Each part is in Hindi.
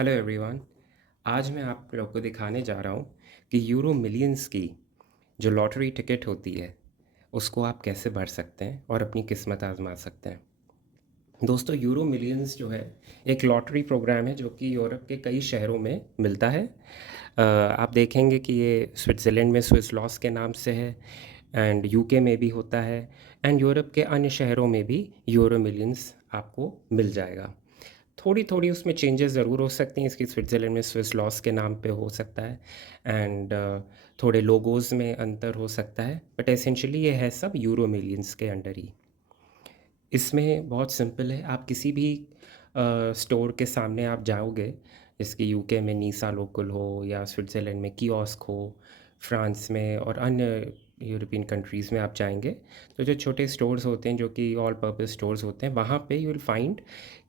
Hello everyone. आज मैं आप लोग को दिखाने जा रहा हूँ कि यूरो मिलियंस की जो लॉटरी टिकट होती है उसको आप कैसे भर सकते हैं और अपनी किस्मत आजमा सकते हैं। दोस्तों, यूरो मिलियंस जो है एक लॉटरी प्रोग्राम है जो कि यूरोप के कई शहरों में मिलता है। आप देखेंगे कि ये स्विट्ज़रलैंड में स्विस लॉस के नाम से है, एंड यूके में भी होता है, एंड यूरोप के अन्य शहरों में भी यूरो मिलियंस आपको मिल जाएगा। थोड़ी थोड़ी उसमें चेंजेस ज़रूर हो सकती हैं। इसकी स्विट्ज़रलैंड में स्विस लॉस के नाम पे हो सकता है, एंड थोड़े लोगोज़ में अंतर हो सकता है, बट एसेंशियली ये है सब यूरो मिलियंस के अंडर ही। इसमें बहुत सिंपल है। आप किसी भी स्टोर के सामने आप जाओगे, जैसे कि यूके में नीसा लोकल हो या स्विट्ज़रलैंड में कियोस्क हो, फ्रांस में और अन्य यूरोपियन कंट्रीज़ में आप जाएंगे तो जो छोटे स्टोर्स होते हैं जो कि ऑल पर्पस स्टोर्स होते हैं, वहाँ पे यू विल फाइंड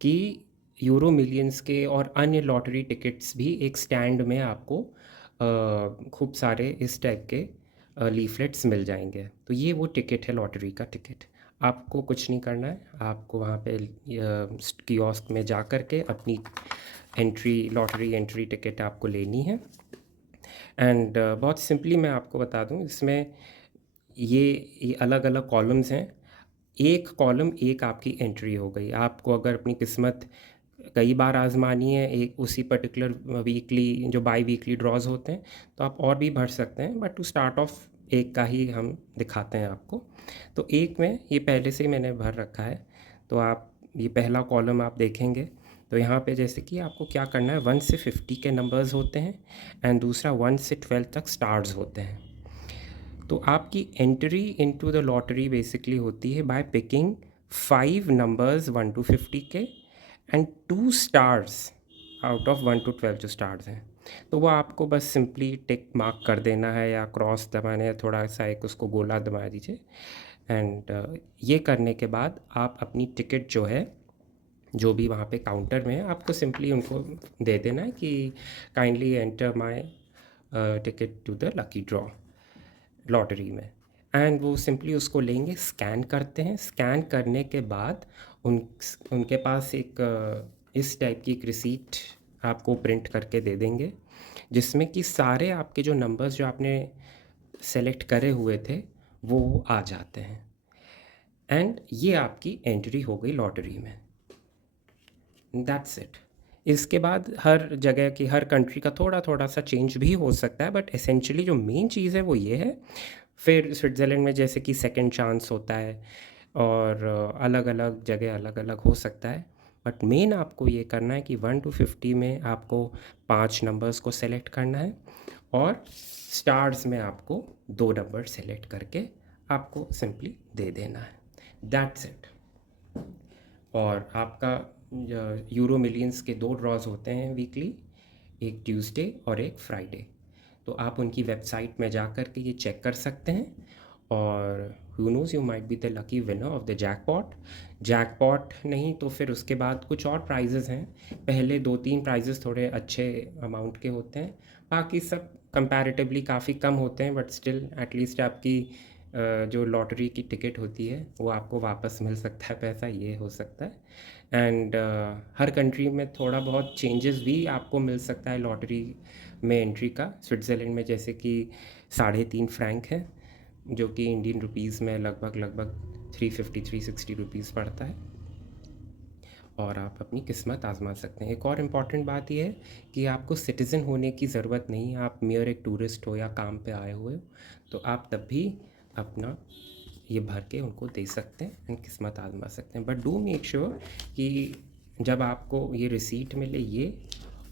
कि यूरो मिलियंस के और अन्य लॉटरी टिकट्स भी एक स्टैंड में आपको खूब सारे इस टाइप के लीफलेट्स मिल जाएंगे। तो ये वो टिकट है, लॉटरी का टिकट। आपको कुछ नहीं करना है, आपको वहाँ पे कियोस्क में जा कर के अपनी लॉटरी एंट्री टिकट आपको लेनी है। एंड बहुत सिंपली मैं आपको बता दूँ, इसमें ये अलग अलग कॉलम्स हैं। एक कॉलम एक आपकी एंट्री हो गई। आपको अगर अपनी किस्मत कई बार आजमानी है एक उसी पर्टिकुलर वीकली जो बाई वीकली ड्रॉज होते हैं, तो आप और भी भर सकते हैं, बट टू स्टार्ट ऑफ एक का ही हम दिखाते हैं आपको। तो एक में ये पहले से ही मैंने भर रखा है। तो आप ये पहला कॉलम आप देखेंगे तो यहाँ पे जैसे कि आपको क्या करना है, 1 से 50 के नंबर्स होते हैं, एंड दूसरा 1 से 12 तक स्टार्स होते हैं। तो आपकी entry into the lottery basically होती है बाय पिकिंग 5 नंबर्स 1 to 50 के, and 2 stars out of 1 to 12 जो स्टार्स हैं। तो वो आपको बस सिंपली टिक मार्क कर देना है या क्रॉस दबाना है, थोड़ा सा एक उसको गोला दबा दीजिए। एंड ये करने के बाद आप अपनी टिकट जो है, जो भी वहाँ पे काउंटर में है, आपको सिंपली उनको दे देना है कि kindly enter my ticket to the lucky draw lottery में। एंड वो सिंपली उसको लेंगे, स्कैन करते हैं। स्कैन करने के बाद उनके पास एक इस टाइप की एक रिसीट आपको प्रिंट करके दे देंगे, जिसमें कि सारे आपके जो नंबर्स जो आपने सेलेक्ट करे हुए थे वो आ जाते हैं। एंड ये आपकी एंट्री हो गई लॉटरी में। That's it. इसके बाद हर जगह की, हर कंट्री का थोड़ा थोड़ा सा चेंज भी हो सकता है, बट एसेंशियली जो मेन चीज़ है वो ये है। फिर स्विट्ज़रलैंड में जैसे कि सेकंड चांस होता है, और अलग अलग जगह अलग अलग हो सकता है, बट मेन आपको ये करना है कि 1 to 50 में आपको 5 नंबर्स को सेलेक्ट करना है, और स्टार्स में आपको 2 नंबर सेलेक्ट करके आपको सिंपली दे देना है। That's it. और आपका यूरो मिलियंस के 2 ड्रॉज होते हैं वीकली, एक ट्यूसडे और एक फ्राइडे। तो आप उनकी वेबसाइट में जा कर के ये चेक कर सकते हैं, और who nose, you might be the lucky winner of the jackpot. Jackpot नहीं तो फिर उसके बाद कुछ और प्राइजेज़ हैं। पहले 2-3 प्राइजेज़ थोड़े अच्छे अमाउंट के होते हैं, बाकी सब कंपैरेटिवली काफ़ी कम होते हैं, बट स्टिल एटलीस्ट आपकी जो लॉटरी की टिकट होती है वो आपको वापस मिल सकता है, पैसा ये हो सकता है। एंड हर कंट्री में थोड़ा बहुत चेंजेस भी आपको मिल सकता है लॉटरी में एंट्री का। स्विट्ज़रलैंड में जैसे कि 3.5 फ्रैंक है, जो कि इंडियन रुपीज़ में लगभग लगभग 350-360 रुपीज़ पड़ता है, और आप अपनी किस्मत आजमा सकते हैं। एक और इम्पॉर्टेंट बात यह है कि आपको सिटीज़न होने की ज़रूरत नहीं है। आप मेयर एक टूरिस्ट हो या काम पे आए हुए हो, तो आप तब भी अपना ये भर के उनको दे सकते हैं एंड किस्मत आजमा सकते हैं। बट डू मेक श्योर कि जब आपको ये रिसीट मिले, ये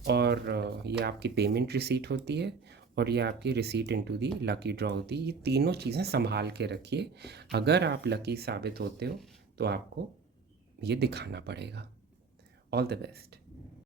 और ये आपकी पेमेंट रिसीट होती है, और ये आपकी receipt into the lucky draw होती है, ये तीनों चीज़ें संभाल के रखिए। अगर आप लकी साबित होते हो तो आपको ये दिखाना पड़ेगा। All the best.